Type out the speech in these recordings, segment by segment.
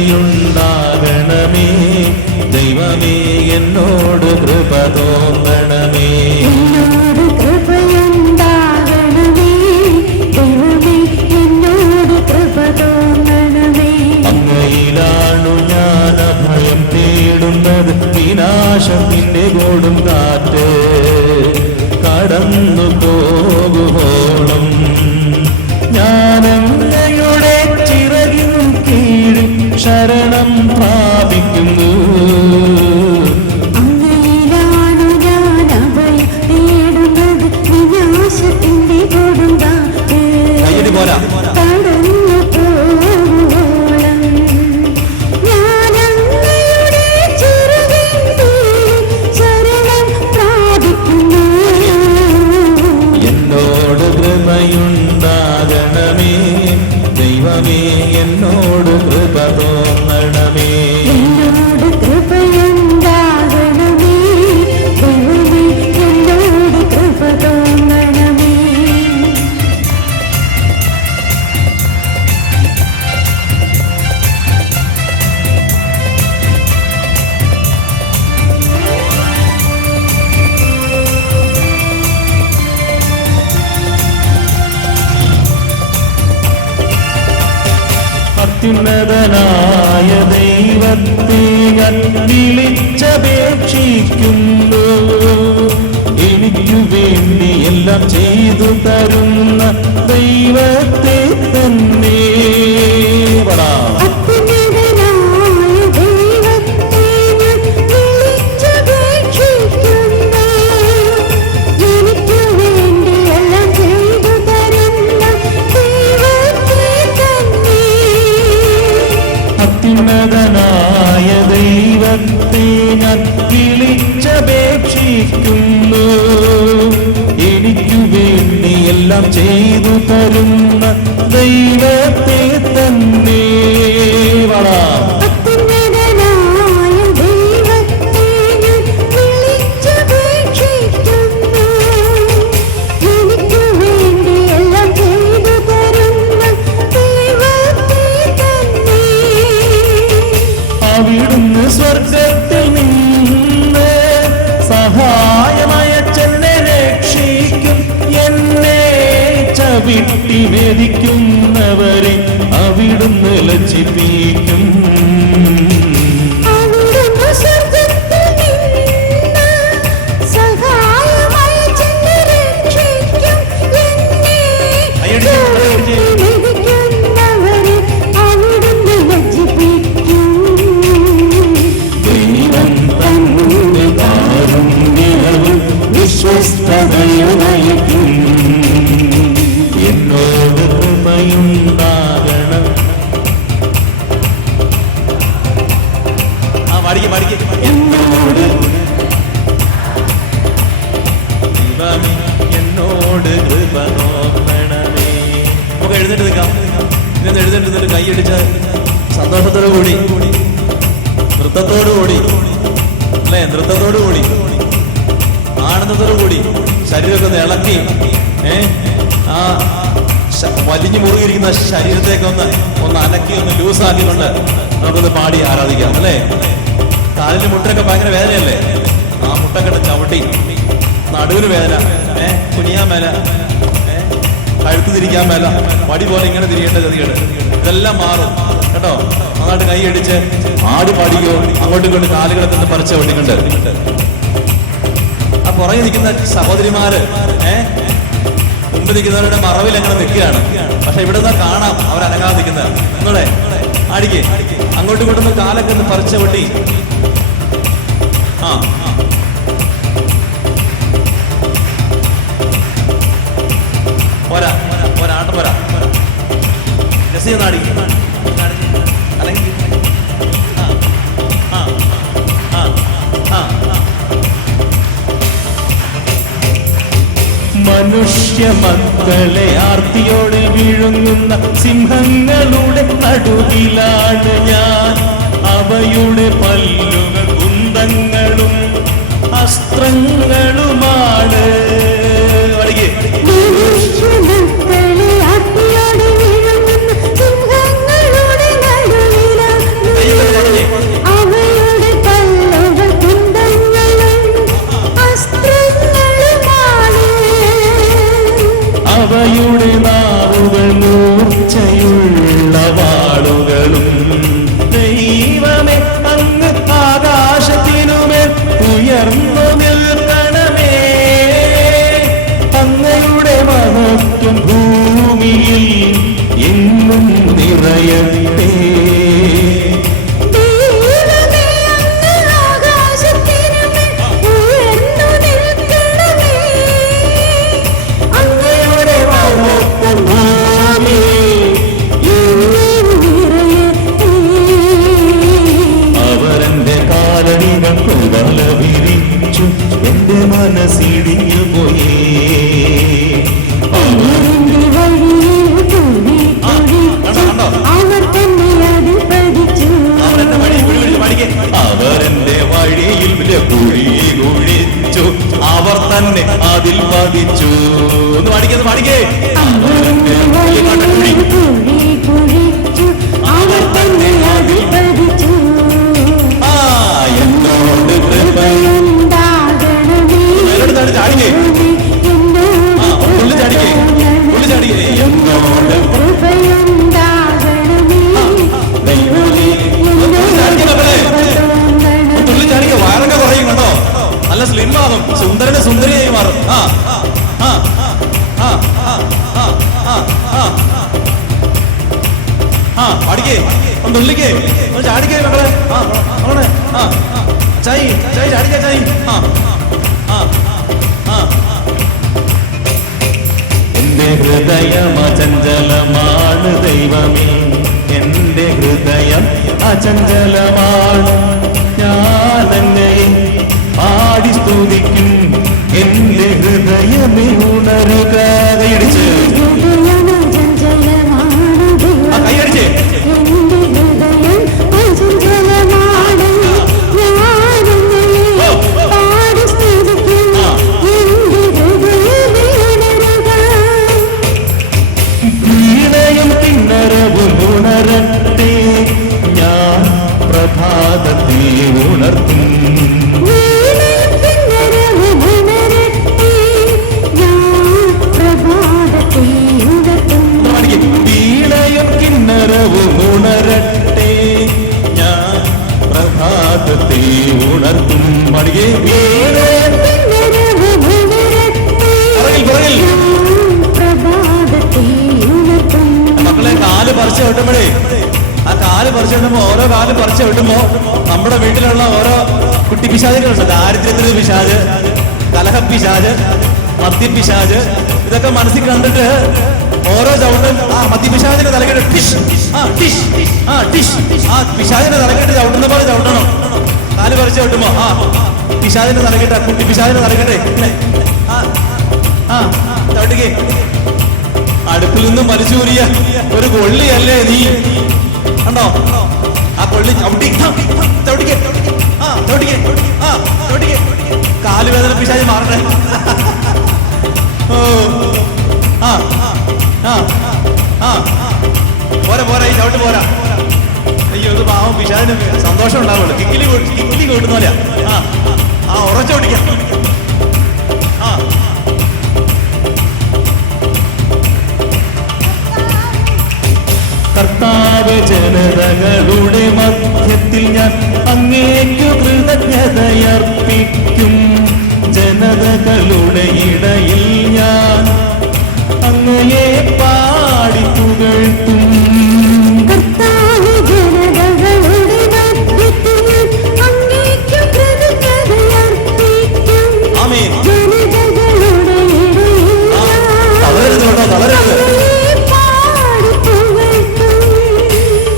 കൃപയുണ്ടാകണമേ. ദൈവമേ എന്നോട് കൃപ തോന്നണമേ. എന്നോട് കൃപയുണ്ടാകണമേ. ദൈവമേ എന്നോട് കൃപ തോന്നണമേ. അങ്ങയിലാണു ഞാൻ അഭയം തേടുന്നത്. വിനാശത്തിന്റെ കൊടും കാറ്റ് കടന്നു പോകുവോളം ഞാൻ അങ്ങയുടെ ചിറകിൻ കീഴിൽ ശരണം പ്രാപിക്കുന്നു. അങ്ങയിലാണു ഞാൻ അഭയം തേടുന്നത്. വിനാശത്തിന്റെ കൊടും കാറ്റ് കടന്നു പോകുവോളം ഞാൻ അങ്ങയുടെ ചിറകിൻ കീഴിൽ ശരണം പ്രാപിക്കുന്നു. എന്നോട് കൃപയുണ്ടാകണമേ. ദൈവമേ എന്നോട് കൃപ തോന്നണമേ. എന്നോട് കൃപയുണ്ടാകണമേ. ദൈവമേ എന്നോട് കൃപ തോന്നണമേ. അത്യുന്നതനായ ദൈവത്തെ ഞാൻ വിളിച്ചപേക്ഷിക്കുന്നു. എനിക്കു വേണ്ടി എല്ലാം ചെയ്തു തരുന്ന ദൈവത്തെ തന്നെ. അത്യുന്നതനായ ദൈവത്തെ ഞാൻ വിളിച്ചപേക്ഷിക്കുന്നു. എനിക്കു വേണ്ടി എല്ലാം ചെയ്തു തരുന്ന ദൈവത്തെ തന്നെ. അത്യുന്നതനായ ദൈവത്തെ ഞാൻ വിളിച്ചപേക്ഷിക്കുന്നു. എനിക്കു വേണ്ടി എല്ലാം ചെയ്തു തരുന്ന ദൈവത്തെ തന്നെ. അത്യുന്നതനായ ദൈവത്തെ ഞാൻ വിളിച്ചപേക്ഷിക്കുന്നു. എനിക്കു വേണ്ടി എല്ലാം ചെയ്തു തരുന്ന ദൈവത്തെ തന്നെ. അവിടുന്ന് സ്വർഗത്തിൽ നിന്ന് സഹായമയച്ചെന്നെ രക്ഷിക്കും. എന്നെ ചവിട്ടി മെതിക്കുന്നവരെ അവിടുന്ന് ലജ്ജിപ്പിക്കും. അവിടുന്ന് സ്വർഗ്ഗത്തിൽ നിന്ന് സഹായമായി ചെന്ന് രക്ഷിക്കും. എന്നെ ചവിട്ടി മെതിക്കുന്നവരെ അവിടുന്ന് ലജ്ജിപ്പിക്കും. ദൈവം തന്റെ കാരുണ്യവും വിശ്വസ്തതയുമയക്കും. എന്നോട് കൃപയുണ്ടാകണം. എന്നോട് ദൈവമേ എന്നോട് കൃപ തോന്നണമേ. നമുക്ക് എഴുന്നേറ്റ് നിൽക്കാം. ഇന്ന് എഴുന്നേറ്റ് നിന്നിട്ട് കൈയടിച്ച് സന്തോഷത്തോടു കൂടി നൃത്തത്തോടു കൂടി അല്ലേ, നൃത്തത്തോടു കൂടി ആനന്ദത്തോടു കൂടി ശരീരമൊക്കെ ഒന്ന് ഇളക്കി ആ വലിഞ്ഞു മുറുകിയിരിക്കുന്ന ശരീരത്തേക്ക് ഒന്ന് അനക്കി ഒന്ന് ലൂസാക്കിക്കൊണ്ട് നമുക്കൊന്ന് പാടി ആരാധിക്കാം അല്ലേ. കാലിന് മുട്ടൊക്കെ ഭയങ്കര വേദനയല്ലേ. ആ മുട്ടൊക്കെ ചവിട്ടി നടുവിന് വേദന, കുനിയാൻ മേല, കഴുത്ത് തിരിക്കാൻ മേല, വടി പോലെ ഇങ്ങനെ തിരിയേണ്ട ഗതികേട് ഇതെല്ലാം മാറും കേട്ടോ. നന്നായിട്ട് കൈയടിച്ച് ആടി പാടിക്കോ. അങ്ങോട്ടും ഇങ്ങോട്ടും കാലുകളെ തന്നെ പറിച്ച വെട്ടിക്കൊണ്ട് ആ പുറകെ നിൽക്കുന്ന സഹോദരിമാര് മുമ്പ് നിൽക്കുന്നവരുടെ മറവിൽ അങ്ങനെ നിൽക്കുകയാണ്. പക്ഷെ ഇവിടെ നിന്ന് കാണാം അവരനങ്ങാതെ നിൽക്കുന്നത്. ഒന്നുകൂടെ ആടിക്ക്. അങ്ങോട്ടും ഇങ്ങോട്ടും കാലൊക്കെ ഒന്ന് പറിച്ച വെട്ടി. ആ പോരാ പോരാട്ടം പോരാ. രസീ നാടി അല്ലെങ്കിൽ മനുഷ്യ മക്കളെ ആർത്തിയോടെ വിഴുങ്ങുന്ന സിംഹങ്ങളുടെ നടുവിലാണ് ഞാൻ. അവയുടെ പല്ലുകൾ കുന്തങ്ങളും അസ്ത്രങ്ങളുമാണ്. മനുഷ്യമക്കളെ ആർത്തിയോടെ വിഴുങ്ങുന്ന സിംഹങ്ങളുടെ നടുവിലാണ് നിറയട്ടെ. ദൈവമേ അങ്ങ് ആകാശത്തിന്മേൽ ഉയർന്നു നിൽക്കണമേ. അങ്ങയുടെ മഹത്വം ഭൂമിയിൽ എന്നും നിറയട്ടെ. അവരെന്റെ കാലടികൾക്കു വല വിരിച്ചു, എന്റെ മനസ്സിടിഞ്ഞു പോയേ. അവരുടെ വഴിയിൽ തുണി തുടിച്ചു, അവർ തന്നെ അതിൽ പതിച്ചു. അവരെന്റെ വഴിയിൽ കുഴി കുഴിച്ചു, അവർ തന്നെ അതിൽ പതിച്ചു. ഒന്ന് പാടിക്കേ. അവരുടെ വഴിയിൽ തുണി കുഴിച്ചു, അവർ തന്നെ അതിൽ പതിച്ചു. എന്നോട് കൃപയുണ്ടാകണമേ. ചാടിക്കേ. ചാടിക്കേ. എന്നോട് കൃപയുണ്ടാകണമേ. ദൈവമേ തുള്ളി ചാടിക്കോ. വയറൊക്കെ കുറയും കേട്ടോ. നല്ല സ്ലിം ആകും. സുന്ദരന് സുന്ദരിയായി മാറും. പാടിക്കേ. ഒന്ന് തുള്ളിക്കേ. ഒന്ന് ചാടിക്കേ മക്കളെ. അങ്ങനെ ചായി ചാടിക്കേ. ചായി എന്റെ ഹൃദയം അചഞ്ചലമാണ് ദൈവമേ, എന്റെ ഹൃദയം അചഞ്ചലമാണ്. ഞാൻ അങ്ങയെ പാടി സ്തുതിക്കും, എന്റെ ഹൃദയമേ ഉണരുക. കൈയടിച്ച് കൈയടിച്ചേ. വീണയും കിന്നരവും ഉണരട്ടെ, ഞാൻ പ്രഭാതത്തെ ഉണർത്തും. വീണയും കിന്നരവും ഉണരട്ടെ, ഞാൻ പ്രഭാതത്തെ ഉണർത്തും. പാടിക്കേ. വീണയും മക്കളെ കാല് പറിച്ച് വെട്ടുമ്പോഴേ, ആ കാല് പറിച്ച് വെട്ടുമ്പോ, ഓരോ കാല് പറിച്ച് വെട്ടുമ്പോ നമ്മുടെ വീട്ടിലുള്ള ഓരോ കുട്ടി പിശാചുകളുണ്ട്. ദാരിദ്ര്യത്തിന് പിശാച്, കലഹപ്പിശാച്, മദ്യപിശാച്, ഇതൊക്കെ മനസ്സിൽ കണ്ടിട്ട് ഓരോ ചവിട്ടും ആ മദ്യപിശാചിന്റെ തലക്കെട്ട് ടിഷ് ടിഷ് ടിഷ് പിശാചിന്റെ തലക്കെട്ട് ചവിട്ടുന്ന പോലെ ചവിട്ടണം. കാല് പറിച്ച് വെട്ടുമ്പോ പിശാചിന്റെ തലക്കെട്ട്, കുട്ടി പിശാചിന്റെ തലക്കെട്ട് ചവിട്ടുകേ. അടുപ്പിൽ നിന്നും വലിച്ചൂരിയ ഒരു കൊള്ളിയല്ലേ നീ, കണ്ടോ? ആ കൊള്ളി ചവിട്ടിക്കേ. കാലുവേദന പിശാചി മാറട്ടെ. പോരാ ഈ ചവിട്ട് പോരാ. അയ്യോ, ഇത് പാവം പിശാചിന് സന്തോഷം ഉണ്ടാവുള്ളൂ. കിക്കിലി കൂട്ടുന്ന പോലെയാ. ഉറച്ചോടിക്കാം. കർത്താവ്, ജനതകളുടെ മധ്യത്തിൽ ഞാൻ അങ്ങേക്കു കൃതജ്ഞതയർപ്പിക്കും. ജനതകളുടെ ഇടയിൽ ഞാൻ അങ്ങയെ പാടി പുകഴ്ത്തും. ആമേൻ. തളരരുത്, തളരരുത്.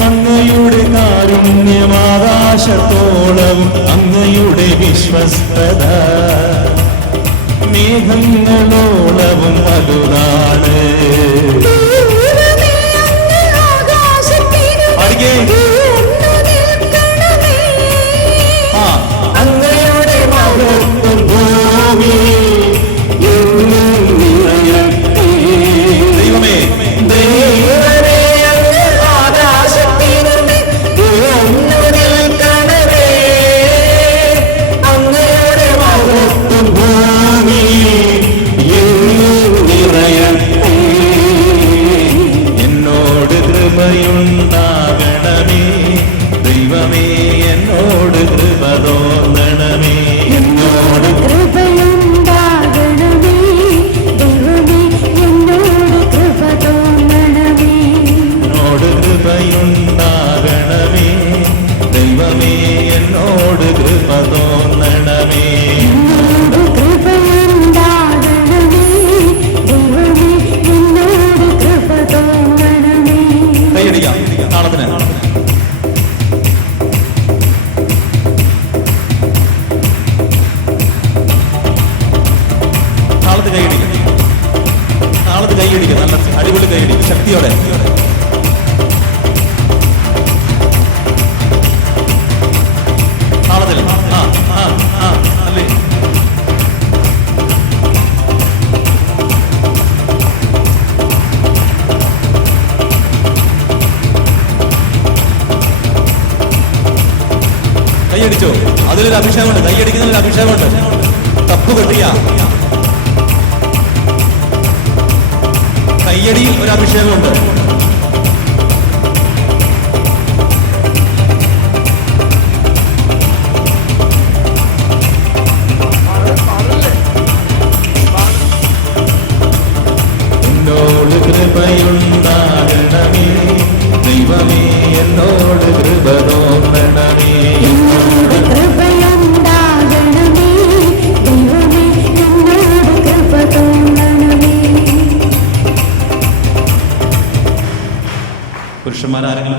അങ്ങയുടെ കാരുണ്യമാകാശത്തോളവും അങ്ങയുടെ വിശ്വസ്തത മേഘങ്ങളോളവും വലുതാണ്. അങ്ങയുടെ മഹത്വം ഭൂമിയിൽ എന്നും നിറയട്ടെ. ദൈവമേ, ദൈവമേ അങ്ങ് ആകാശത്തിന്മേൽ ഉയർന്നു നിൽക്കണമേ. അങ്ങയുടെ മഹത്വം ഭൂമിയിൽ എന്നും നിറയട്ടെ. എന്നോട് കൃപയുണ്ടാകണമേ ദൈവമേ, എന്നോട് കൃപ തോന്നണമേ. എന്നോട് കൃപയുണ്ടാകണമേ ദൈവമേ, എന്നോട് കൃപ തോന്നണമേ. എന്നോട് കൃപ കൃപയുണ്ടാകണമേ ദൈവമേ എന്നോട് കൃപ തോന്നണമേ കൈയടിക്കാം താളത്തിന് താളത്ത് കൈയടിക്കുക നല്ല അടിപൊളി കൈയടിക്കും ശക്തിയോടെ താളത്തിൽ അല്ലേ കൈയടിച്ചോ അതിലൊരു അഭിഷേകമുണ്ട് കൈയടിക്കുന്നതിലൊരു അഭിഷേകമുണ്ട് തപ്പ് കെട്ടിയ കയ്യടിയിൽ ഒരു അഭിഷേകമുണ്ട് എന്നോട് കൃപയുണ്ടാകണമേ ദൈവമേ എന്നോട് കൃപ തോന്നണമേ പുരുഷന്മാരാരെങ്കിലും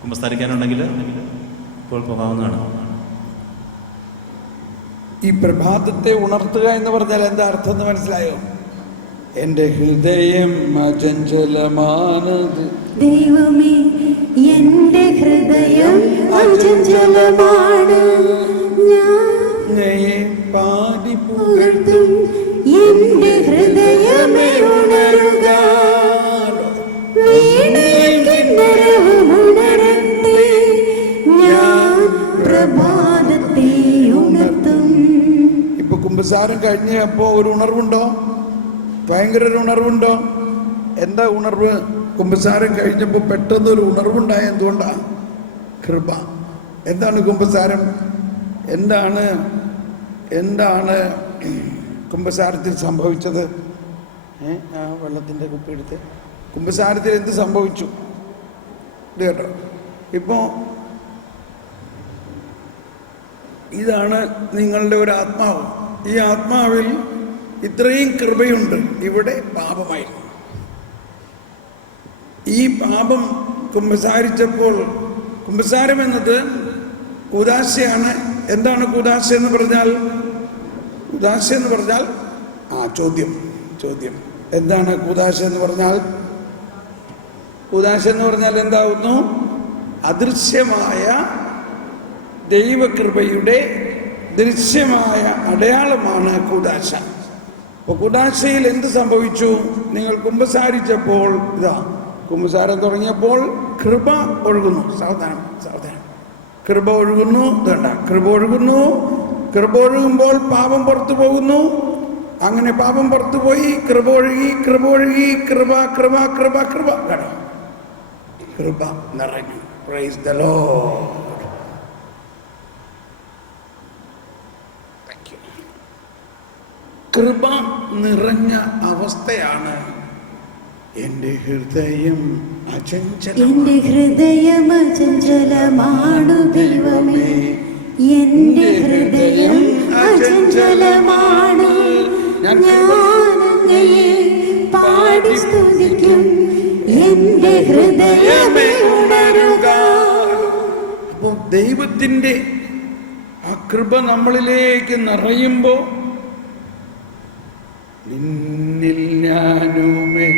കുമ്പസാരിക്കാനുണ്ടെങ്കിൽ ഇപ്പോൾ പോകാവുന്നതാണ്. ഈ പ്രഭാതത്തെ ഉണർത്തുക എന്ന് പറഞ്ഞാൽ എന്താ അർത്ഥം എന്ന് മനസ്സിലായോ? എൻ്റെ ഹൃദയം അചഞ്ചലമാനത് ദൈവമേ എൻ്റെ ഹൃദയം അചഞ്ചലമാണ് ഞാൻ പാടി പുകഴ്ത്തും എൻ്റെ ഹൃദയമേ ഉണരുക ഞാൻ പ്രഭാതത്തെ ഉണർത്തും. ഇപ്പൊ കുമ്പസാരം കഴിഞ്ഞപ്പോ ഒരു ഉണർവുണ്ടോ? ഭയങ്കര ഒരു ഉണർവുണ്ടോ? എന്താ ഉണർവ്? കുമ്പസാരം കഴിഞ്ഞപ്പോൾ പെട്ടെന്ന് ഒരു ഉണർവുണ്ടായ എന്തുകൊണ്ടാ? കൃപ. എന്താണ് കുമ്പസാരം? എന്താണ് കുമ്പസാരത്തിൽ സംഭവിച്ചത്? ആ വെള്ളത്തിൻ്റെ കുപ്പി എടുത്ത് കുമ്പസാരത്തിൽ എന്ത് സംഭവിച്ചു? ഇത് കേട്ടോ, ഇപ്പോൾ ഇതാണ് നിങ്ങളുടെ ഒരു ആത്മാവ്. ഈ ആത്മാവിൽ ഇത്രയും കൃപയുണ്ട്. ഇവിടെ പാപമായിരുന്നു. ഈ പാപം കുമ്പസാരിച്ചപ്പോൾ, കുമ്പസാരം എന്നത് കൂദാശയാണ്. എന്താണ് കൂദാശ എന്ന് പറഞ്ഞാൽ? കൂദാശ എന്ന് പറഞ്ഞാൽ ചോദ്യം എന്താണ് കൂദാശ എന്ന് പറഞ്ഞാൽ? കൂദാശ എന്ന് പറഞ്ഞാൽ എന്താവുന്നു? അദൃശ്യമായ ദൈവകൃപയുടെ ദൃശ്യമായ അടയാളമാണ് കൂദാശ. അപ്പോൾ കൂദാശയിൽ എന്ത് സംഭവിച്ചു? നിങ്ങൾ കുമ്പസാരിച്ചപ്പോൾ, കുമ്പസാരം തുടങ്ങിയപ്പോൾ കൃപ ഒഴുകുന്നു. സാവധാനം. കൃപ ഒഴുകുന്നു. വേണ്ട, കൃപ ഒഴുകുമ്പോൾ പാപം പുറത്തു പോകുന്നു. അങ്ങനെ പാപം പുറത്തു പോയി കൃപ ഒഴുകി കൃപ കേട്ടോ, കൃപ നിറഞ്ഞു. Praise the Lord. കൃപ നിറഞ്ഞ അവസ്ഥയാണ് എൻ്റെ ഹൃദയം അചഞ്ചലമാണു ദൈവമേ, എൻ്റെ ഹൃദയം അചഞ്ചലമാണ്. ഞാൻ അങ്ങയെ പാടി സ്തുതിക്കും, എൻ്റെ ഹൃദയമേ ഉണരുക. അപ്പോൾ ദൈവത്തിൻ്റെ ആ കൃപ നമ്മളിലേക്ക് നിറയുമ്പോൾ, നിന്നിൽ ഞാനുമേ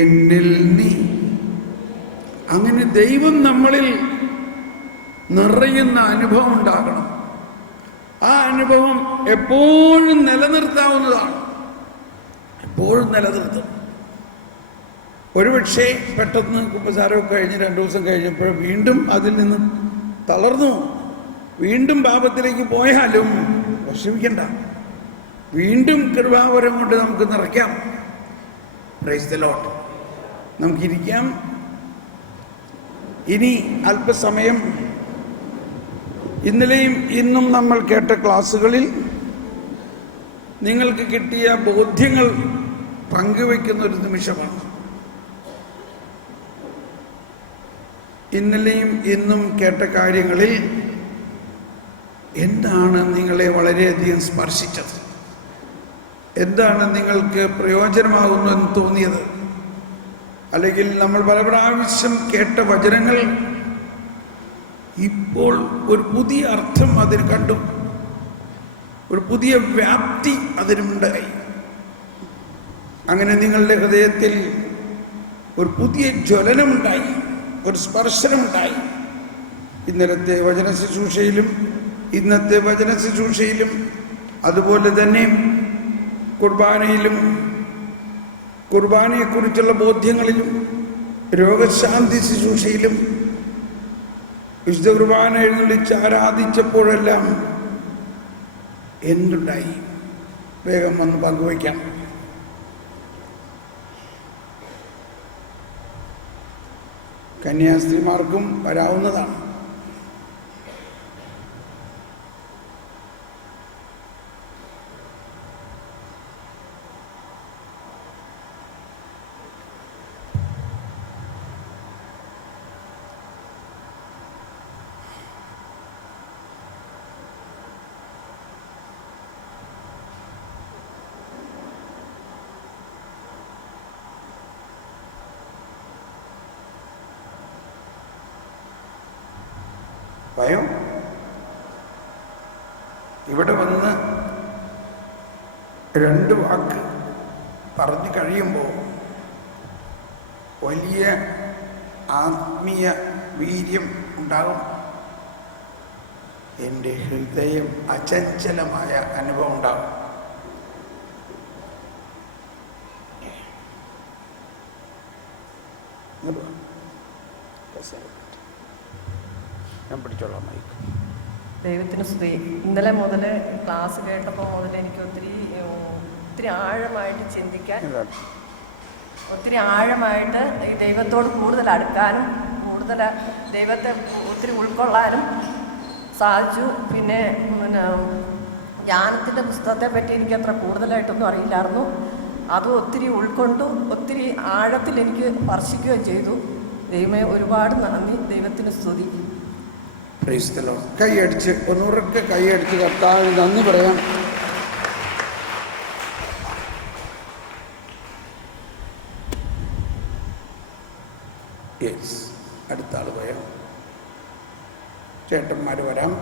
എന്നിൽ നീ, അങ്ങനെ ദൈവം നമ്മളിൽ നിറയുന്ന അനുഭവം ഉണ്ടാകണം. ആ അനുഭവം എപ്പോഴും നിലനിർത്താവുന്നതാണ്. എപ്പോഴും നിലനിർത്തും. ഒരുപക്ഷെ പെട്ടെന്ന് കുമ്പസാരമൊക്കെ കഴിഞ്ഞ് 2 ദിവസം കഴിഞ്ഞപ്പോൾ വീണ്ടും അതിൽ നിന്ന് തളർന്നു, വീണ്ടും പാപത്തിലേക്ക് പോയാലും വിഷമിക്കണ്ട. വീണ്ടും കൃപാവരം കൊണ്ട് നമുക്ക് നിറയ്ക്കാം. Praise the lord. നമുക്കിരിക്കാം. ഇനി അല്പസമയം ഇന്നലെയും ഇന്നും നമ്മൾ കേട്ട ക്ലാസ്സുകളിൽ നിങ്ങൾക്ക് കിട്ടിയ ബോധ്യങ്ങൾ പങ്കുവയ്ക്കുന്ന ഒരു നിമിഷമാണ്. ഇന്നലെയും ഇന്നും കേട്ട കാര്യങ്ങളിൽ എന്താണ് നിങ്ങളെ വളരെയധികം സ്പർശിച്ചത്? എന്താണ് നിങ്ങൾക്ക് പ്രയോജനമാകുന്നതെന്ന് തോന്നിയത്? അല്ലെങ്കിൽ നമ്മൾ പല പ്രാവശ്യം കേട്ട വചനങ്ങൾ ഇപ്പോൾ ഒരു പുതിയ അർത്ഥം അതിന് കണ്ടു, ഒരു പുതിയ വ്യാപ്തി അതിനുണ്ടായി. അങ്ങനെ നിങ്ങളുടെ ഹൃദയത്തിൽ ഒരു പുതിയ ജ്വലനമുണ്ടായി, ഒരു സ്പർശനമുണ്ടായി. ഇന്നലത്തെ വചന ശുശ്രൂഷയിലും ഇന്നത്തെ വചന ശുശ്രൂഷയിലും അതുപോലെ തന്നെ കുർബാനയിലും കുർബാനയെക്കുറിച്ചുള്ള ബോധ്യങ്ങളിലും രോഗശാന്തി ശുശ്രൂഷയിലും വിശുദ്ധ കുർബാന എഴുന്നള്ളിച്ച് ആരാധിച്ചപ്പോഴെല്ലാം എന്തുണ്ടായി? വേഗം വന്ന് പങ്കുവയ്ക്കാം. കന്യാസ്ത്രീമാർക്കും വരാവുന്നതാണ്. ഭയം ഇവിടെ വന്ന് രണ്ട് വാക്ക് പറഞ്ഞു കഴിയുമ്പോൾ വലിയ ആത്മീയ വീര്യം ഉണ്ടാകും. എൻ്റെ ഹൃദയം അചഞ്ചലമായ അനുഭവം ഉണ്ടാകും. ഞാൻ പിടിച്ചോളാം മൈക്ക്. ദൈവത്തിന് സ്തുതി. ഇന്നലെ മുതൽ ക്ലാസ് കേട്ടപ്പോൾ മുതൽ എനിക്ക് ഒത്തിരി ആഴമായിട്ട് ചിന്തിക്കാൻ, ഒത്തിരി ആഴമായിട്ട് ഈ ദൈവത്തോട് കൂടുതൽ അടുക്കാനും കൂടുതൽ ദൈവത്തെ ഒത്തിരി ഉൾക്കൊള്ളാനും സാധിച്ചു. പിന്നെ ജ്ഞാനത്തിൻ്റെ പുസ്തകത്തെ പറ്റി എനിക്ക് അത്ര കൂടുതലായിട്ടൊന്നും അറിയില്ലായിരുന്നു. അതും ഒത്തിരി ഉൾക്കൊണ്ടു, ഒത്തിരി ആഴത്തിൽ എനിക്ക് സ്പർശിക്കുകയും ചെയ്തു. ദൈവമേ ഒരുപാട് നന്ദി. ദൈവത്തിന് സ്തുതി. കൈയടിച്ച് ഒന്നുറക്കെ കൈയടിച്ച് കർത്താവിന് നന്ദി പറയാം. അടുത്ത ആള് പറയാം. ചേട്ടന്മാര് വരാം.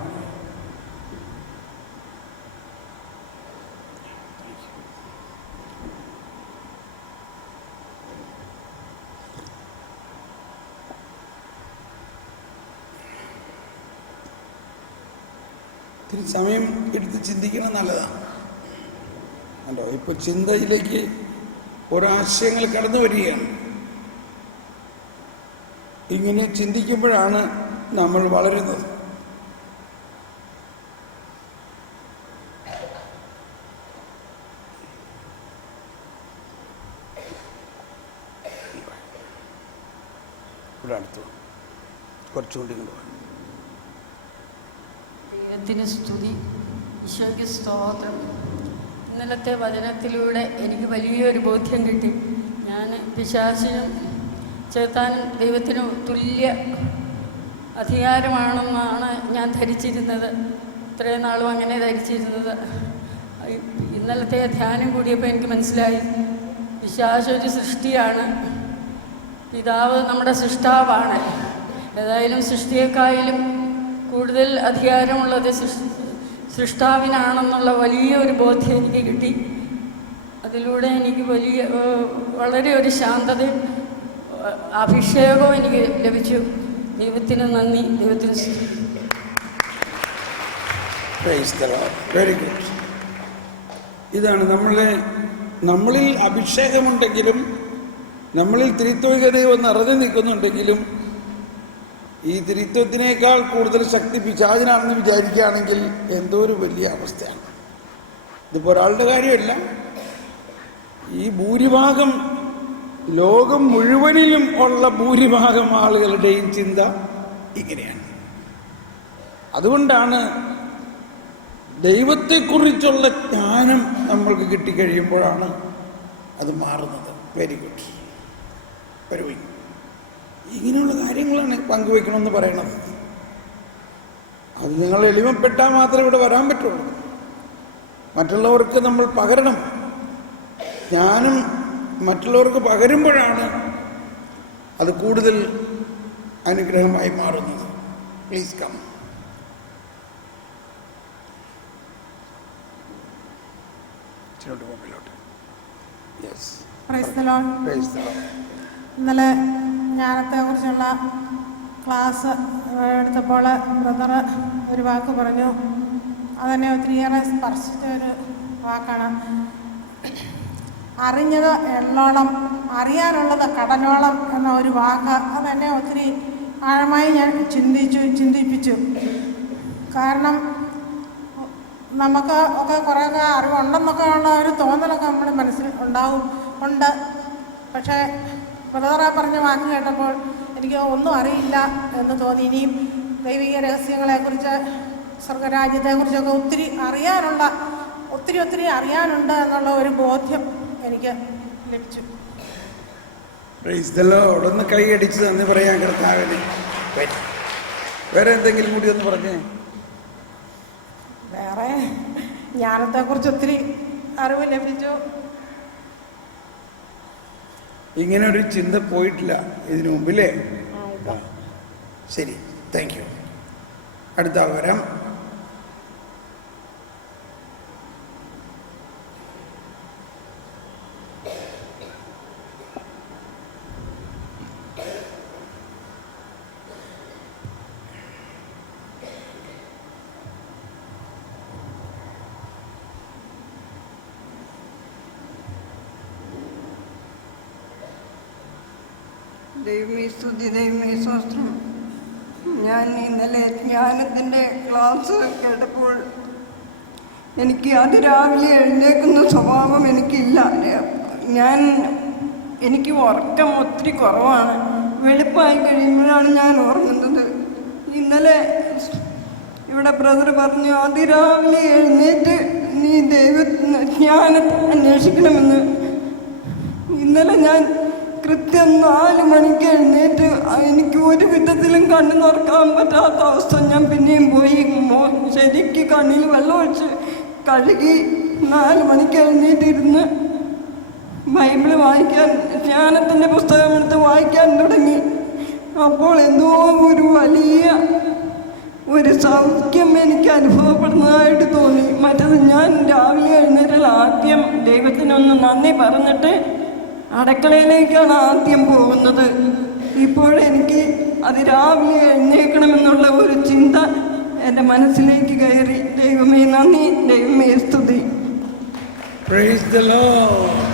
ഇത്തിരി സമയം എടുത്ത് ചിന്തിക്കണം, നല്ലതാണ്. കണ്ടോ, ഇപ്പോൾ ചിന്തയിലേക്ക് ഒരാശയങ്ങൾ കടന്നു വരികയാണ്. ഇങ്ങനെ ചിന്തിക്കുമ്പോഴാണ് നമ്മൾ വളരുന്നത്. ഇവിടെ അടുത്ത് കുറച്ചുകൂടി കൊണ്ടുപോകാം. ദൈവത്തിന് സ്തുതി, ഈശോയ്ക്ക് സ്തോത്രം. ഇന്നലത്തെ വചനത്തിലൂടെ എനിക്ക് വലിയൊരു ബോധ്യം കിട്ടി. ഞാൻ പിശാചിനും ചേർത്താനും ദൈവത്തിനും തുല്യ അധികാരമാണെന്നാണ് ഞാൻ ധരിച്ചിരുന്നത്. ഇത്രയും നാളും അങ്ങനെ ധരിച്ചിരുന്നത്. ഇന്നലത്തെ ധ്യാനം കൂടിയപ്പോൾ എനിക്ക് മനസ്സിലായി, പിശാച് ഒരു സൃഷ്ടിയാണ്, പിതാവ് നമ്മുടെ സൃഷ്ടാവാണ്. ഏതായാലും സൃഷ്ടിയേക്കായാലും കൂടുതൽ അധികാരമുള്ളത് സൃഷ്ടാവിനാണെന്നുള്ള വലിയൊരു ബോധ്യം എനിക്ക് കിട്ടി. അതിലൂടെ എനിക്ക് വളരെ ഒരു ശാന്തതയും അഭിഷേകവും എനിക്ക് ലഭിച്ചു. ദൈവത്തിന് നന്ദി. ദൈവത്തിന് വെരി ഗുഡ്. ഇതാണ് നമ്മളിൽ അഭിഷേകമുണ്ടെങ്കിലും നമ്മളിൽ ത്രിത്വൈകതയൊന്ന് നിറഞ്ഞു നിൽക്കുന്നുണ്ടെങ്കിലും ഈ ത്രിത്വത്തിനേക്കാൾ കൂടുതൽ ശക്തി പിശാചിനാണെന്ന് വിചാരിക്കുകയാണെങ്കിൽ എന്തോ ഒരു വലിയ അവസ്ഥയാണ്. ഇതിപ്പോൾ ഒരാളുടെ കാര്യമല്ല, ഈ ഭൂരിഭാഗം ലോകം മുഴുവനിലും ഉള്ള ഭൂരിഭാഗം ആളുകളുടെയും ചിന്ത ഇങ്ങനെയാണ്. അതുകൊണ്ടാണ് ദൈവത്തെക്കുറിച്ചുള്ള ജ്ഞാനം നമ്മൾക്ക് കിട്ടിക്കഴിയുമ്പോഴാണ് അത് മാറുന്നത്. Very good. വരൂ. ഇങ്ങനെയുള്ള കാര്യങ്ങളാണ് പങ്കുവെക്കണമെന്ന് പറയണത്. അത് നിങ്ങൾ എളിമപ്പെട്ടാൽ മാത്രമേ ഇവിടെ വരാൻ പറ്റുള്ളൂ. മറ്റുള്ളവർക്ക് നമ്മൾ പകരണം. ജ്ഞാനം മറ്റുള്ളവർക്ക് പകരുമ്പോഴാണ് അത് കൂടുതൽ അനുഗ്രഹമായി മാറുന്നത്. Please come. Praise the Lord. ഇന്നലെ ജ്ഞാനത്തെക്കുറിച്ചുള്ള ക്ലാസ് എടുത്തപ്പോൾ ബ്രദർ ഒരു വാക്ക് പറഞ്ഞു. അതെന്നെ ഒത്തിരിയേറെ സ്പർശിച്ച ഒരു വാക്കാണ്. അറിഞ്ഞത് എള്ളോളം, അറിയാനുള്ളത് കടലോളം എന്ന ഒരു വാക്ക് അതെന്നെ ഒത്തിരി ആഴമായി ഞാൻ ചിന്തിപ്പിച്ചു. കാരണം നമുക്ക് ഒക്കെ കുറേയൊക്കെ അറിവുണ്ടെന്നൊക്കെ ഉള്ള ഒരു തോന്നലൊക്കെ നമ്മുടെ മനസ്സിൽ ഉണ്ട്. പക്ഷേ ബ്രദറെ പറഞ്ഞ വാക്ക് കേട്ടപ്പോൾ എനിക്ക് ഒന്നും അറിയില്ല എന്ന് തോന്നി. ഇനിയും ദൈവിക രഹസ്യങ്ങളെക്കുറിച്ച്, സ്വർഗരാജ്യത്തെക്കുറിച്ചൊക്കെ ഒത്തിരി അറിയാനുണ്ട് എന്നുള്ള ഒരു ബോധ്യം എനിക്ക് ലഭിച്ചു. Price the Lord. ഒന്ന് കൈയടിച്ച് നന്ദി പറയാൻ കർത്താവിന്. വേറെ എന്തെങ്കിലും കൂടി ഒന്ന് പറഞ്ഞേ. വേറെ ജ്ഞാനത്തെക്കുറിച്ച് ഒത്തിരി അറിവ് ലഭിച്ചു. ഇങ്ങനെ ഒരു ചിന്ത പോയിട്ടില്ല ഇതിനു മുമ്പില്ലേ? ശരി, താങ്ക് യു. അടുത്ത ആൾ വരാം. ദൈവമേ സ്തുതി, ദൈവമേ സ്തോത്രം. ഞാൻ ഇന്നലെ ജ്ഞാനത്തിൻ്റെ ക്ലാസ് കേട്ടപ്പോൾ എനിക്ക് അതിരാവിലെ എഴുന്നേൽക്കുന്ന സ്വഭാവം എനിക്കില്ല. എനിക്ക് ഉറക്കം ഒത്തിരി കുറവാണ്. വെളുപ്പായി കഴിയുമ്പോഴാണ് ഞാൻ ഉറങ്ങുന്നത്. ഇന്നലെ ഇവിടെ ബ്രദർ പറഞ്ഞു അതിരാവിലെ എഴുന്നേറ്റ് നീ ജ്ഞാനത്തെ അന്വേഷിക്കണമെന്ന്. ഇന്നലെ ഞാൻ കൃത്യം 4 മണിക്ക് എഴുന്നേറ്റ് എനിക്ക് ഒരു വിധത്തിലും കണ്ണു തുറക്കാൻ പറ്റാത്ത അവസ്ഥ. ഞാൻ പിന്നെയും പോയി ശരിക്ക് കണ്ണിൽ വെള്ളമൊഴിച്ച് കഴുകി 4 മണിക്ക് എഴുന്നേറ്റിരുന്ന് ബൈബിള് വായിക്കാൻ, ജ്ഞാനത്തിൻ്റെ പുസ്തകം എടുത്ത് വായിക്കാൻ തുടങ്ങി. അപ്പോൾ എന്തോ ഒരു വലിയ ഒരു സൗഖ്യം എനിക്ക് അനുഭവപ്പെടുന്നതായിട്ട് തോന്നി. മറ്റത് ഞാൻ രാവിലെ എഴുന്നേറ്റാൽ ആദ്യം ദൈവത്തിനൊന്ന് നന്ദി പറഞ്ഞിട്ട് അടുക്കളയിലേക്കാണ് ആദ്യം പോകുന്നത്. ഇപ്പോഴെനിക്ക് അതിരാവിലെ എഴുന്നേൽക്കണമെന്നുള്ള ഒരു ചിന്ത എൻ്റെ മനസ്സിലേക്ക് കയറി. ദൈവമേ നന്ദി, ദൈവമേ സ്തുതി. Price the Lord.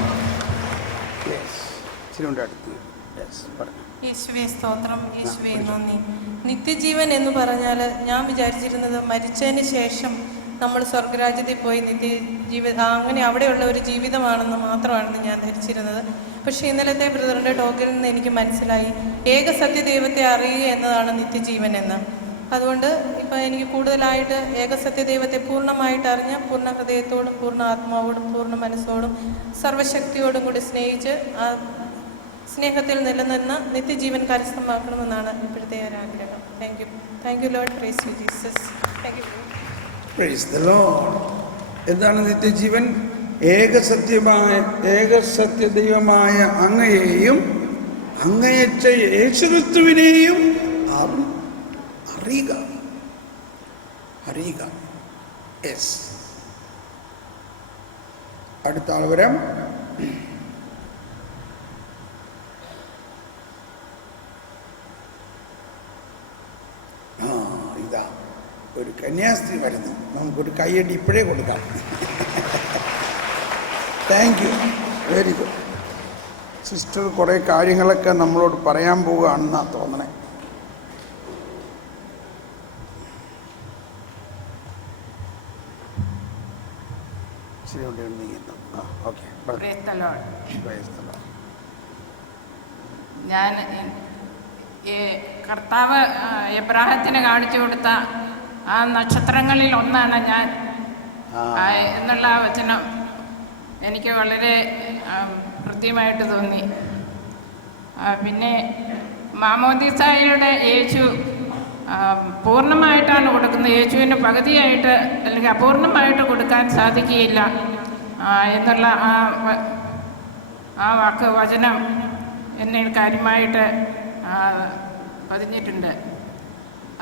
യേശുവേ സ്തോത്രം, യേശുവേ നന്ദി. നിത്യജീവൻ എന്ന് പറഞ്ഞാൽ ഞാൻ വിചാരിച്ചിരുന്നത് മരിച്ചതിന് ശേഷം നമ്മൾ സ്വർഗരാജ്യത്തിൽ പോയി അങ്ങനെ അവിടെയുള്ള ഒരു ജീവിതമാണെന്ന് മാത്രമാണെന്ന് ഞാൻ ധരിച്ചിരുന്നത്. പക്ഷേ ഇന്നലത്തെ ബ്രദറിൻ്റെ ടോക്കിൽ നിന്ന് എനിക്ക് മനസ്സിലായി ഏക സത്യദൈവത്തെ അറിയുക എന്നതാണ് നിത്യജീവൻ എന്ന്. അതുകൊണ്ട് ഇപ്പം എനിക്ക് കൂടുതലായിട്ട് ഏക സത്യദൈവത്തെ പൂർണ്ണമായിട്ട് അറിഞ്ഞ് പൂർണ്ണ ഹൃദയത്തോടും പൂർണ്ണ ആത്മാവോടും പൂർണ്ണ മനസ്സോടും സർവ്വശക്തിയോടും കൂടി സ്നേഹിച്ച് ആ സ്നേഹത്തിൽ നിലനിന്ന് നിത്യജീവൻ കരസ്ഥമാക്കണമെന്നാണ് ഇപ്പോഴത്തെ ഒരു ആഗ്രഹം. Thank you Lord. Praise you Jesus. Thank you. Praise the Lord. എന്താണ് നിത്യജീവൻ? ഏകസത്യദൈവമായ അങ്ങയെയും അങ്ങയച്ച യേശുക്രിസ്തുവിനെയും അറിയുക. യെസ്. അടുത്ത ആൾ വരാം. ഇതാ ഒരു കന്യാസ്ത്രീ വരുന്നു. നമുക്കൊരു കൈയടി ഇപ്പോഴേ കൊടുക്കാം. Thank you, very good. Sister കുറേ കാര്യങ്ങളൊക്കെ നമ്മളോട് പറയാൻ പോവുകയാണെന്നാണ് തോന്നണേ. ഞാൻ കർത്താവ് എബ്രാഹത്തിന് കാണിച്ചു കൊടുത്ത ആ നക്ഷത്രങ്ങളിൽ ഒന്നാണ് ഞാൻ എന്നുള്ള വചനം എനിക്ക് വളരെ കൃത്യമായിട്ട് തോന്നി. പിന്നെ മാമോദീസായുടെ യേശു പൂർണ്ണമായിട്ടാണ് കൊടുക്കുന്നത്. യേശുവിന് പകുതിയായിട്ട് അല്ലെങ്കിൽ അപൂർണമായിട്ട് കൊടുക്കാൻ സാധിക്കുകയില്ല എന്നുള്ള ആ വാക്ക് വചനം എന്നെ കാര്യമായിട്ട് പതിഞ്ഞിട്ടുണ്ട്.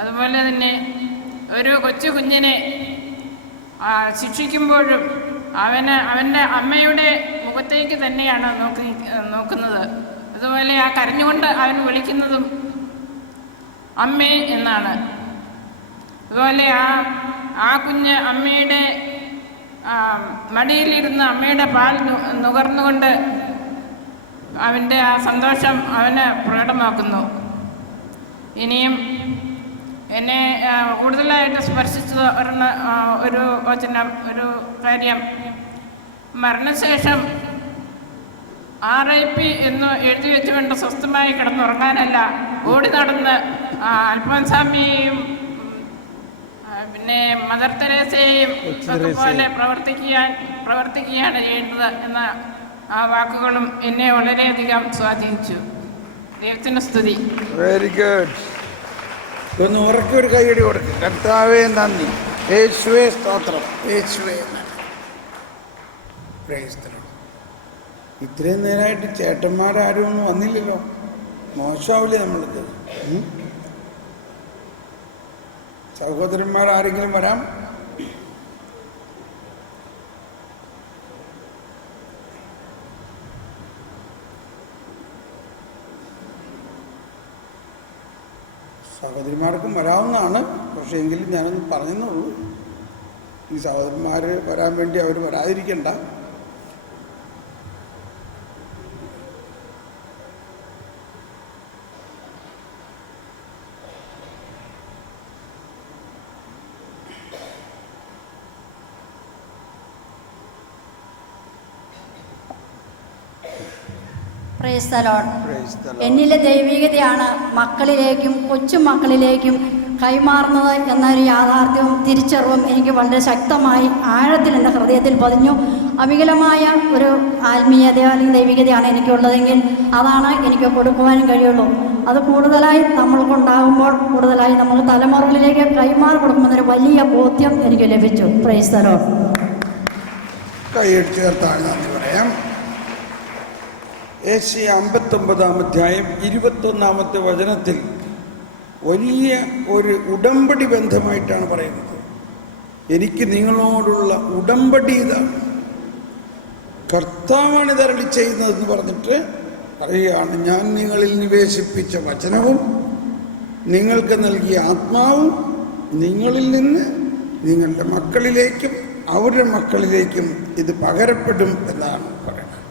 അതുപോലെ തന്നെ ഒരു കൊച്ചു കുഞ്ഞിനെ ശിക്ഷിക്കുമ്പോഴും അവൻ്റെ അമ്മയുടെ മുഖത്തേക്ക് തന്നെയാണ് നോക്കുന്നത്. അതുപോലെ ആ കരഞ്ഞുകൊണ്ട് അവൻ വിളിക്കുന്നതും അമ്മേ എന്നാണ്. അതുപോലെ ആ കുഞ്ഞ് അമ്മയുടെ മടിയിലിരുന്ന് അമ്മയുടെ പാൽ നുകർന്നുകൊണ്ട് അവൻ്റെ ആ സന്തോഷം അവന് പ്രകടമാക്കുന്നു. ഇനിയും എന്നെ കൂടുതലായിട്ട് സ്പർശിച്ചു ഒരു വചനം, ഒരു കാര്യം, മരണശേഷം RIP എന്ന് എഴുതി വെച്ചുകൊണ്ട് സ്വസ്ഥമായി കിടന്നുറങ്ങാനല്ല, ഓടി നടന്ന് അൽഫോൻസാമ്മയെയും പിന്നെ മദർ തെരേസയെയും ഒക്കെ പോലെ പ്രവർത്തിക്കുകയാണ് ചെയ്യേണ്ടത് എന്ന ആ വാക്കുകളും എന്നെ വളരെയധികം സ്വാധീനിച്ചു. ദൈവത്തിന് സ്തുതി. Very good. ഒന്ന് ഉറക്കൊരു കൈയടി കൊടുക്കും. കർത്താവേ നന്ദി, യേശുവേ സ്തോത്രം, യേശുവേ നന്ദി. ഇത്രയും നേരമായിട്ട് ചേട്ടന്മാരാരും ഒന്നും വന്നില്ലല്ലോ. മോശമാവില്ലേ നമ്മൾക്ക്? സഹോദരന്മാരാരെങ്കിലും വരാം? സഹോദരിമാർക്കും വരാവുന്നതാണ്. പക്ഷേ എങ്കിലും ഞാനൊന്ന് പറഞ്ഞെന്നുള്ളൂ. ഈ സഹോദരന്മാർ വരാൻ വേണ്ടി അവർ വരാതിരിക്കണ്ട. Praise the lord. എന്നിലെ ദൈവികതയാണ് മക്കളിലേക്കും കൊച്ചുമക്കളിലേക്കും കൈമാറുന്നത് എന്നൊരു യാഥാർത്ഥ്യവും തിരിച്ചറിവും എനിക്ക് വളരെ ശക്തമായി ആഴത്തിൽ എൻ്റെ ഹൃദയത്തിൽ പതിഞ്ഞു. അവികലമായ ഒരു ആത്മീയത അല്ലെങ്കിൽ ദൈവികതയാണ് എനിക്കുള്ളതെങ്കിൽ അതാണ് എനിക്ക് കൊടുക്കുവാനും കഴിയുള്ളൂ. അത് കൂടുതലായി നമ്മൾക്കുണ്ടാകുമ്പോൾ കൂടുതലായി നമ്മൾ തലമുറകളിലേക്ക് കൈമാറി കൊടുക്കുമെന്നൊരു വലിയ ബോധ്യം എനിക്ക് ലഭിച്ചു. Price the Lord. കൈയടിച്ച് ചേർത്താണ് നന്ദി പറയാം. ഏശയ്യ 59-ാം അധ്യായം 21-ാമത്തെ വചനത്തിൽ വലിയ ഒരു ഉടമ്പടി ബന്ധമായിട്ടാണ് പറയുന്നത്. എനിക്ക് നിങ്ങളോടുള്ള ഉടമ്പടി ഇതാണ്, കർത്താവാണ് ഇതരളി ചെയ്യുന്നതെന്ന് പറഞ്ഞിട്ട് പറയുകയാണ്, ഞാൻ നിങ്ങളിൽ നിവേശിപ്പിച്ച വചനവും നിങ്ങൾക്ക് നൽകിയ ആത്മാവും നിങ്ങളിൽ നിന്ന് നിങ്ങളുടെ മക്കളിലേക്കും അവരുടെ മക്കളിലേക്കും ഇത് പകരപ്പെടും എന്നാണ് പറയുന്നത്.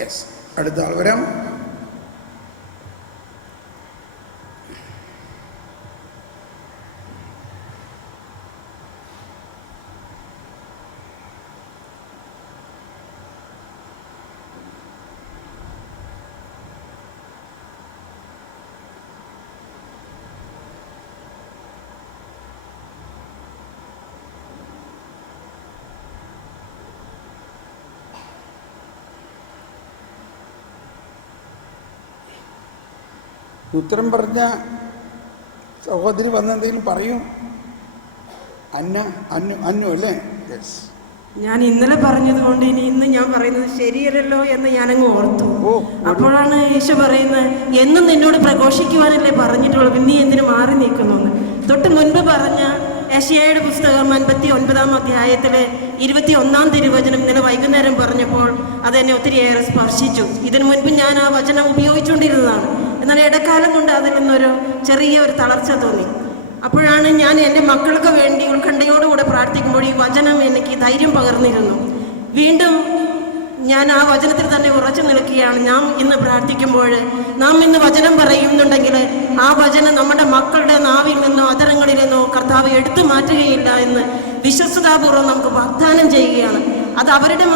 യെസ്, അടുത്ത ആൾ വരാം. ഉത്തരം പറഞ്ഞ സഹോദരി വന്നെന്തെങ്കിലും പറയൂ. അന്നു അല്ലേ? യെസ്. ഞാൻ ഇന്നലെ പറഞ്ഞത് കൊണ്ട് ഇന്ന് ഞാൻ പറയുന്നത് ശരിയല്ലല്ലോ എന്ന് ഞാനങ്ങ് ഓർത്തു. അപ്പോഴാണ് ഈശോ പറയുന്നത്, എന്നും നിന്നോട് പ്രഘോഷിക്കുവാനല്ലേ പറഞ്ഞിട്ടുള്ളൂ, നീ എന്തിനു മാറി നിൽക്കുന്നു എന്ന്. തൊട്ട് മുൻപ് പറഞ്ഞ യെശയ്യായുടെ പുസ്തകം 59-ാം അധ്യായത്തിലെ 21-ാം തിരുവചനം ഇന്നലെ വൈകുന്നേരം പറഞ്ഞപ്പോൾ അതെന്നെ ഒത്തിരിയേറെ സ്പർശിച്ചു. ഇതിനു മുൻപ് ഞാൻ ആ വചനം ഉപയോഗിച്ചുകൊണ്ടിരുന്നതാണ്. എന്നാൽ ഇടക്കാലം കൊണ്ട് അതിൽ നിന്നൊരു ചെറിയ ഒരു തളർച്ച തോന്നി. അപ്പോഴാണ് ഞാൻ എൻ്റെ മക്കൾക്ക് വേണ്ടി ഉത്കണ്ഠയോടുകൂടെ പ്രാർത്ഥിക്കുമ്പോൾ ഈ വചനം എനിക്ക് ധൈര്യം പകർന്നിരുന്നു. വീണ്ടും ഞാൻ ആ വചനത്തിൽ തന്നെ ഉറച്ചു നിൽക്കുകയാണ്. നാം ഇന്ന് പ്രാർത്ഥിക്കുമ്പോൾ, നാം ഇന്ന് വചനം പറയുന്നുണ്ടെങ്കിൽ ആ വചനം നമ്മുടെ മക്കളുടെ നാവിൽ നിന്നോ അധരങ്ങളിൽ നിന്നോ കർത്താവ് എടുത്തു മാറ്റുകയില്ല എന്ന് വിശ്വസ്തതാപൂർവ്വം നമുക്ക് വാഗ്ദാനം ചെയ്യുകയാണ്. അത് അവരുടെ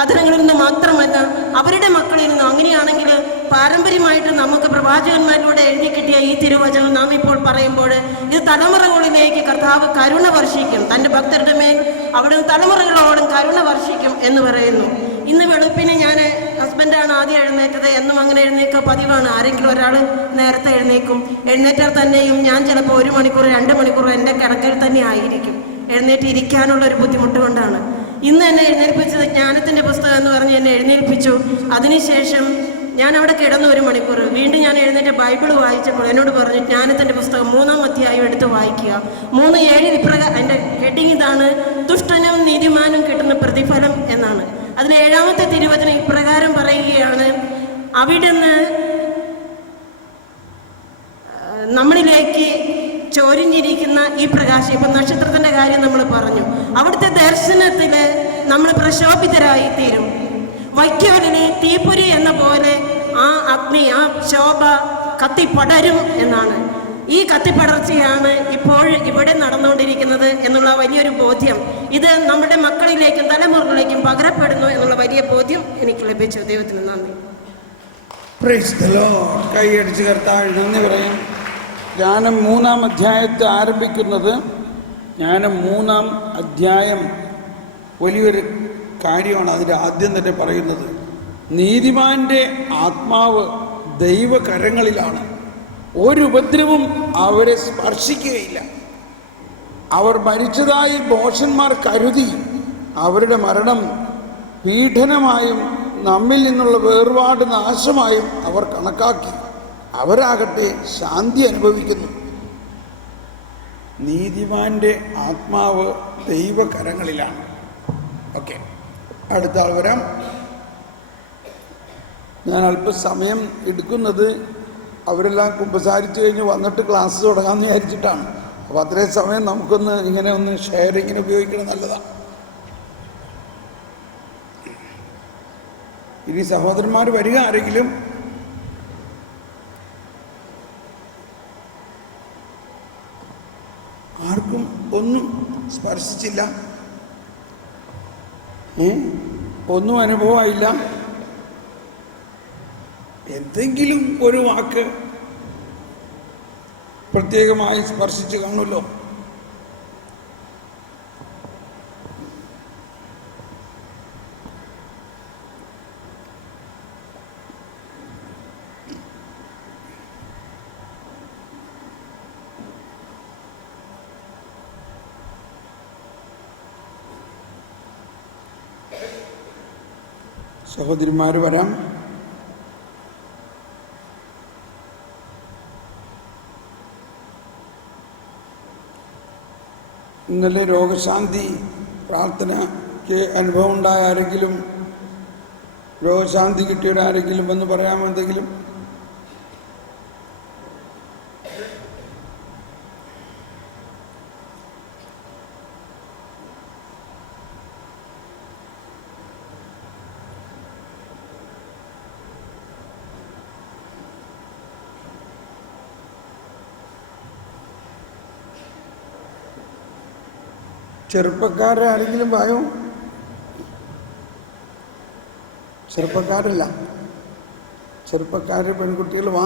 അധരങ്ങളിൽ നിന്ന് മാത്രമല്ല, അവരുടെ മക്കളിൽ നിന്നും. അങ്ങനെയാണെങ്കിൽ പാരമ്പര്യമായിട്ട് നമുക്ക് പ്രവാചകന്മാരിലൂടെ എഴുതി കിട്ടിയ ഈ തിരുവചനം നാം ഇപ്പോൾ പറയുമ്പോൾ ഇത് തലമുറകളിലേക്ക് കർത്താവ് കരുണ വർഷിക്കും, തൻ്റെ ഭക്തരുടെ മേൽ അവിടുന്ന് തലമുറകളോടും കരുണ വർഷിക്കും എന്ന് പറയുന്നു. ഇന്ന് വെളുപ്പിന് ഞാൻ ഹസ്ബൻഡാണ് ആദ്യം എഴുന്നേറ്റത്. എന്നും അങ്ങനെ എഴുന്നേൽക്കുക പതിവാണ്. ആരെങ്കിലും ഒരാൾ നേരത്തെ എഴുന്നേക്കും. എഴുന്നേറ്റാൽ തന്നെയും ഞാൻ ചിലപ്പോൾ 1 മണിക്കൂർ 2 മണിക്കൂർ എൻ്റെ കിടക്കയിൽ തന്നെ ആയിരിക്കും. എഴുന്നേറ്റിരിക്കാനുള്ളൊരു ബുദ്ധിമുട്ട് കൊണ്ടാണ്. ഇന്ന് എന്നെ എഴുന്നേൽപ്പിച്ചത് ജ്ഞാനത്തിൻ്റെ പുസ്തകം എന്ന് പറഞ്ഞ് എന്നെ എഴുന്നേൽപ്പിച്ചു. അതിനുശേഷം ഞാൻ അവിടെ കിടന്നു 1 മണിക്കൂർ. വീണ്ടും ഞാൻ എഴുന്നേറ്റ് ബൈബിൾ വായിച്ചപ്പോൾ എന്നോട് പറഞ്ഞു, ജ്ഞാനത്തിൻ്റെ പുസ്തകം 3-ാം അധ്യായം എടുത്ത് വായിക്കുക. 3:7 ഇപ്രകാരം, എൻ്റെ ഹെഡിങ് ഇതാണ്, ദുഷ്ടനും നീതിമാനും കിട്ടുന്ന പ്രതിഫലം എന്നാണ്. അതിന് 7-ാമത്തെ തിരുവചനം ഇപ്രകാരം പറയുകയാണ്, അവിടുന്ന് നമ്മളിലേക്ക് ചോരിഞ്ഞിരിക്കുന്ന ഈ പ്രകാശം. ഇപ്പം നക്ഷത്രത്തിൻ്റെ കാര്യം നമ്മൾ പറഞ്ഞു. അവിടുത്തെ ദർശനത്തിൽ നമ്മൾ പ്രശോഭിതരായി തീരും. വൈക്കോലിന് തീപ്പൊരി എന്ന പോലെ ആ അഗ്നി, ആ ശോഭ കത്തിപ്പടരും എന്നാണ്. ഈ കത്തിപ്പടർച്ചയാണ് ഇപ്പോൾ ഇവിടെ നടന്നുകൊണ്ടിരിക്കുന്നത് എന്നുള്ള വലിയൊരു ബോധ്യം, ഇത് നമ്മുടെ മക്കളിലേക്കും തലമുറകളിലേക്കും പകരപ്പെടുന്നു എന്നുള്ള വലിയ ബോധ്യം എനിക്ക് ലഭിച്ചു. ദൈവത്തിന് നന്ദി. Price the Lord. കൈയടിച്ച് കർത്താവിന് നന്ദി പറയും. ജ്ഞാനം 3-ാം അധ്യായത്തെ ആരംഭിക്കുന്നത്, ജ്ഞാനം 3-ാം അധ്യായം വലിയൊരു കാര്യമാണ്. അതിൻ്റെ ആദ്യം തന്നെ പറയുന്നത്, നീതിമാന്റെ ആത്മാവ് ദൈവകരങ്ങളിലാണ്, ഒരു ഉപദ്രവം അവരെ സ്പർശിക്കുകയില്ല. അവർ മരിച്ചതായി ഭോഷന്മാർ കരുതി അവരുടെ മരണം പീഡനമായും നമ്മിൽ നിന്നുള്ള വേർപാട് നാശമായും അവർ കണക്കാക്കി. അവരാകട്ടെ ശാന്തി അനുഭവിക്കുന്നു. നീതിമാന്റെ ആത്മാവ് ദൈവകരങ്ങളിലാണ്. ഓക്കെ, അടുത്ത ആൾ വരാം. ഞാൻ അല്പസമയം എടുക്കുന്നത് അവരെല്ലാം കുമ്പസാരിച്ച് കഴിഞ്ഞ് വന്നിട്ട് ക്ലാസ് തുടങ്ങാമെന്ന് വിചാരിച്ചിട്ടാണ്. അപ്പോൾ അത്രയും സമയം നമുക്കൊന്ന് ഇങ്ങനെ ഒന്ന് ഷെയറിങ്ങിന് ഉപയോഗിക്കണം, നല്ലതാണ്. ഇനി സഹോദരന്മാർ വരിക ആരെങ്കിലും. ആർക്കും ഒന്നും സ്പർശിച്ചില്ല, ഒന്നും അനുഭവമായില്ല. എന്തെങ്കിലും ഒരു വാക്ക് പ്രത്യേകമായി സ്പർശിച്ച് കാണുമല്ലോ. സഹോദരിമാർ വരാം. ഇന്നലെ രോഗശാന്തി പ്രാർത്ഥനയ്ക്ക് അനുഭവം ഉണ്ടായ ആരെങ്കിലും, രോഗശാന്തി കിട്ടിയുടെ ആരെങ്കിലും എന്ന് പറയാമോ എന്തെങ്കിലും? ചെറുപ്പക്കാരാരെങ്കിലും വായോ? ചെറുപ്പക്കാരില്ല, ചെറുപ്പക്കാർ പെൺകുട്ടികൾ വാ.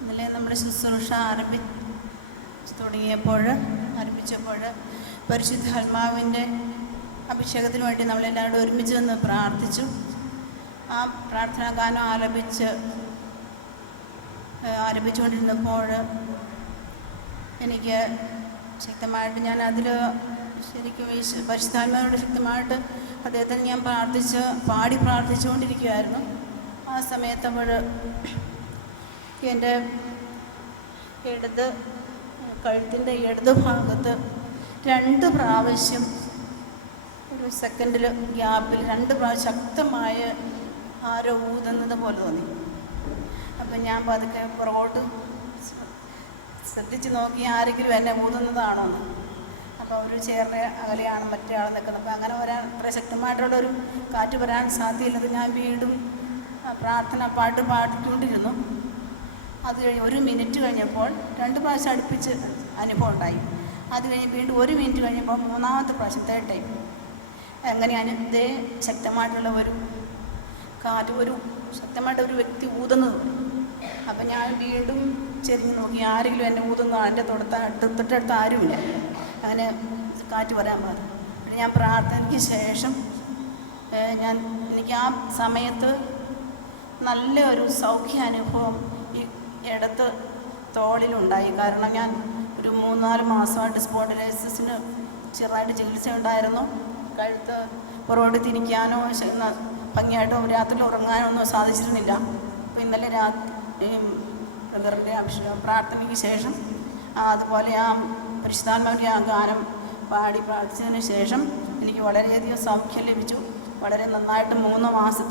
ഇന്നലെ നമ്മുടെ ശുശ്രൂഷ ആരംഭിച്ചപ്പോൾ പരിശുദ്ധാത്മാവിൻ്റെ അഭിഷേകത്തിന് വേണ്ടി നമ്മളെല്ലാവരും ഒരുമിച്ച് നിന്ന് പ്രാർത്ഥിച്ചു. ആ പ്രാർത്ഥനാ ഗാനം ആരംഭിച്ചുകൊണ്ടിരുന്നപ്പോൾ എനിക്ക് ശക്തമായിട്ട്, ഞാൻ അതിൽ ശരിക്കും ഈ പരിശുദ്ധാത്മാവിനോട് ശക്തമായിട്ട് അദ്ദേഹത്തിന് ഞാൻ പ്രാർത്ഥിച്ചുകൊണ്ടിരിക്കുകയായിരുന്നു. ആ സമയത്തപ്പോൾ എൻ്റെ കഴുത്തിൻ്റെ ഇടത് ഭാഗത്ത് 2 പ്രാവശ്യം ഒരു സെക്കൻഡിൽ ഗ്യാപ്പിൽ 2 പ്രാവശ്യം ശക്തമായ ആരോ ഊതുന്നത് പോലെ തോന്നി. അപ്പം ഞാൻ പതുക്കെ പുറകോട്ട് ശ്രദ്ധിച്ച് നോക്കി, ആരെങ്കിലും എന്നെ ഊതുന്നതാണോ എന്ന്. അപ്പോൾ ഒരു ചേറിൻ്റെ അകലെയാണ് മറ്റേ ആൾ നിൽക്കുന്നത്. അപ്പോൾ അങ്ങനെ അത്ര ശക്തമായിട്ടുള്ളൊരു കാറ്റ് വരാൻ സാധ്യതയില്ലത്. ഞാൻ വീണ്ടും പാട്ട് പാടിക്കൊണ്ടിരുന്നു. അത് കഴിഞ്ഞ് 1 മിനിറ്റ് കഴിഞ്ഞപ്പോൾ 2 പ്രാവശ്യം അടുപ്പിച്ച് അനുഭവം ഉണ്ടായി. അത് കഴിഞ്ഞ് വീണ്ടും 1 മിനിറ്റ് കഴിഞ്ഞപ്പോൾ 3-ാമത്തെ പ്രാവശ്യം, 3rd ടൈം എങ്ങനെയാണ് ഇതേ ശക്തമായിട്ടുള്ള ഒരു കാറ്റ്, ഒരു ശക്തമായിട്ട് ഒരു വ്യക്തി ഊതുന്നത്. അപ്പം ഞാൻ വീണ്ടും ചെരിഞ്ഞ് നോക്കി, ആരെങ്കിലും എന്നെ ഊതുന്നു, എൻ്റെ തൊട്ടടുത്ത് ആരുമില്ല. അങ്ങനെ കാറ്റ് വരാൻ പറഞ്ഞു. ഞാൻ പ്രാർത്ഥനയ്ക്ക് ശേഷം എനിക്ക് ആ സമയത്ത് നല്ല ഒരു സൗഖ്യാനുഭവം ഈ ഇടത്ത് തോളിലുണ്ടായി. കാരണം ഞാൻ ഒരു 3-4 മാസമായിട്ട് സ്പോണ്ടിലൈസിസിന് ചെറുതായിട്ട് ചികിത്സ ഉണ്ടായിരുന്നു. കഴുത്ത് പുറകോട്ട് തിരിക്കാനോ ഭംഗിയായിട്ടോ രാത്രി ഉറങ്ങാനോ ഒന്നും സാധിച്ചിരുന്നില്ല. അപ്പോൾ ഇന്നലെ ബ്രദറിൻ്റെ പ്രാർത്ഥനയ്ക്ക് ശേഷം അതുപോലെ ആ പരിശുദ്ധാത്മാവിൻ്റെ ആ ഗാനം പാടി പ്രാർത്ഥിച്ചതിന് ശേഷം എനിക്ക് വളരെയധികം സൗഖ്യം ലഭിച്ചു. വളരെ നന്നായിട്ട് 3 മാസത്തെ